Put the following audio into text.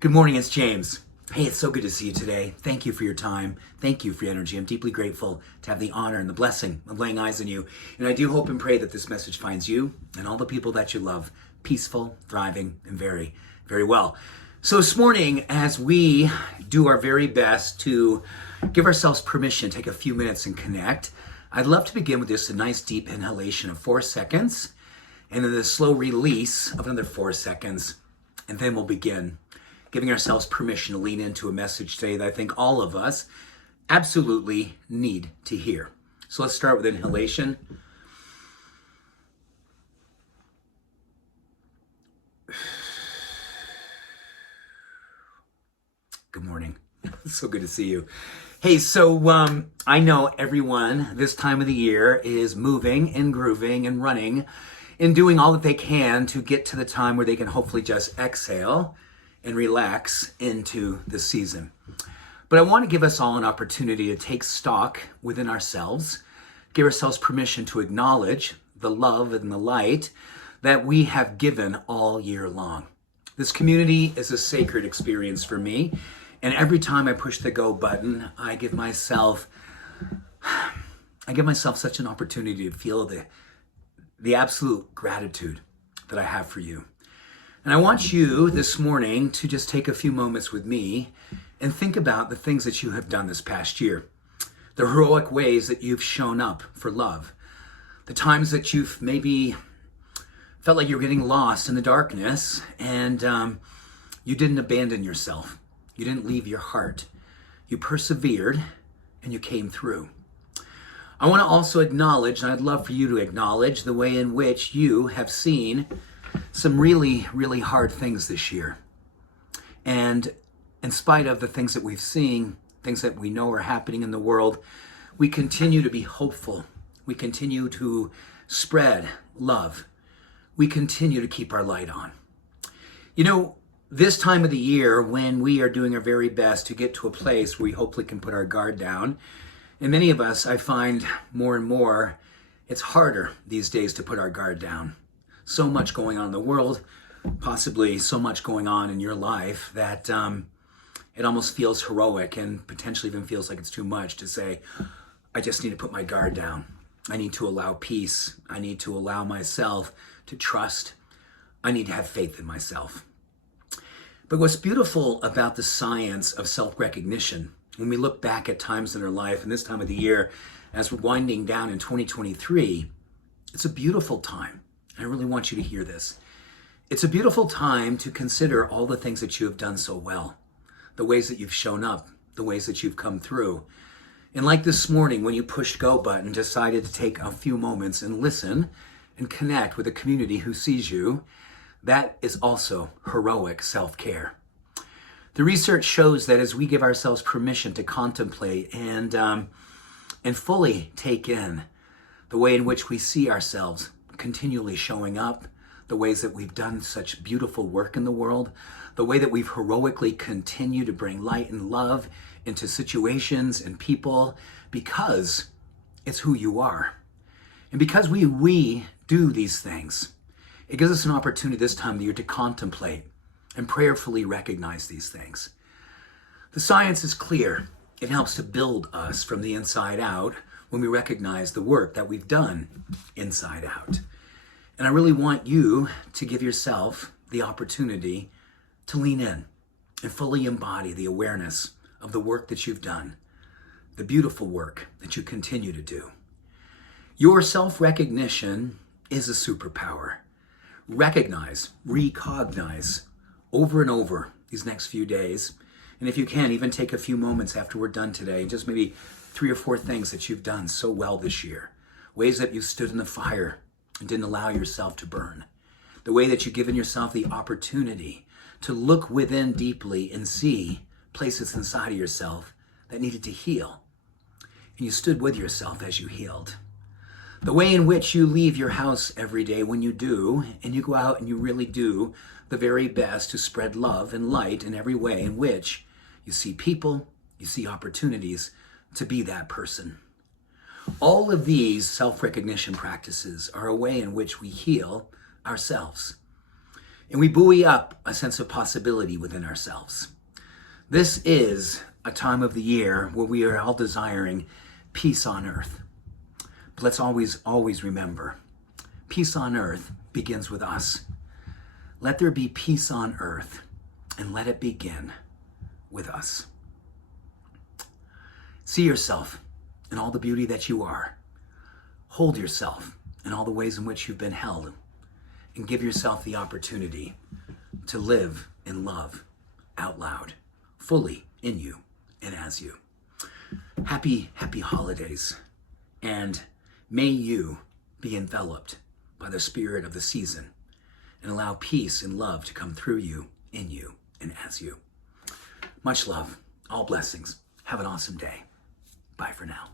Good morning, it's James. Hey, it's so good to see you today. Thank you for your time. Thank you for your energy. I'm deeply grateful to have the honor and the blessing of laying eyes on you. And I do hope and pray that this message finds you and all the people that you love peaceful, thriving, and very, very well. So this morning, as we do our very best to give ourselves permission, take a few minutes and connect, I'd love to begin with just a nice deep inhalation of 4 seconds and then the slow release of another 4 seconds. And then we'll begin giving ourselves permission to lean into a message today that I think all of us absolutely need to hear. So let's start with inhalation. Good morning. So good to see you. Hey, so I know everyone this time of the year is moving and grooving and running and doing all that they can to get to the time where they can hopefully just exhale and relax into the season. But I want to give us all an opportunity to take stock within ourselves, give ourselves permission to acknowledge the love and the light that we have given all year long. This community is a sacred experience for me, and every time I push the go button, I give myself such an opportunity to feel the absolute gratitude that I have for you. And I want you this morning to just take a few moments with me and think about the things that you have done this past year, the heroic ways that you've shown up for love, the times that you've maybe felt like you were getting lost in the darkness and you didn't abandon yourself. You didn't leave your heart. You persevered and you came through. I want to also acknowledge, and I'd love for you to acknowledge, the way in which you have seen some really, really hard things this year. And in spite of the things that we've seen, things that we know are happening in the world, we continue to be hopeful. We continue to spread love. We continue to keep our light on. You know, this time of the year when we are doing our very best to get to a place where we hopefully can put our guard down, and many of us, I find more and more, it's harder these days to put our guard down. So much going on in the world, possibly so much going on in your life that it almost feels heroic and potentially even feels like it's too much to say, I just need to put my guard down. I need to allow peace. I need to allow myself to trust. I need to have faith in myself. But what's beautiful about the science of self-recognition, when we look back at times in our life and this time of the year, as we're winding down in 2023, it's a beautiful time. I really want you to hear this. It's a beautiful time to consider all the things that you have done so well, the ways that you've shown up, the ways that you've come through. And like this morning, when you pushed go button, decided to take a few moments and listen and connect with a community who sees you, that is also heroic self-care. The research shows that as we give ourselves permission to contemplate and fully take in the way in which we see ourselves continually showing up, the ways that we've done such beautiful work in the world, the way that we've heroically continued to bring light and love into situations and people, because it's who you are. And because we do these things, it gives us an opportunity this time of the year to contemplate and prayerfully recognize these things. The science is clear. It helps to build us from the inside out when we recognize the work that we've done inside out. And I really want you to give yourself the opportunity to lean in and fully embody the awareness of the work that you've done, the beautiful work that you continue to do. Your self-recognition is a superpower. Recognize over and over these next few days. And if you can, even take a few moments after we're done today, just maybe 3 or 4 things that you've done so well this year. Ways that you stood in the fire and didn't allow yourself to burn. The way that you've given yourself the opportunity to look within deeply and see places inside of yourself that needed to heal. And you stood with yourself as you healed. The way in which you leave your house every day when you do, and you go out and you really do the very best to spread love and light in every way in which you see people, you see opportunities to be that person. All of these self-recognition practices are a way in which we heal ourselves. and we buoy up a sense of possibility within ourselves. This is a time of the year where we are all desiring peace on earth. But let's always remember, peace on earth begins with us. Let there be peace on earth, and let it begin with us. See yourself in all the beauty that you are. Hold yourself in all the ways in which you've been held, and give yourself the opportunity to live in love out loud, fully in you and as you. Happy holidays, and may you be enveloped by the spirit of the season and allow peace and love to come through you, in you, and as you. Much love, all blessings. Have an awesome day. Bye for now.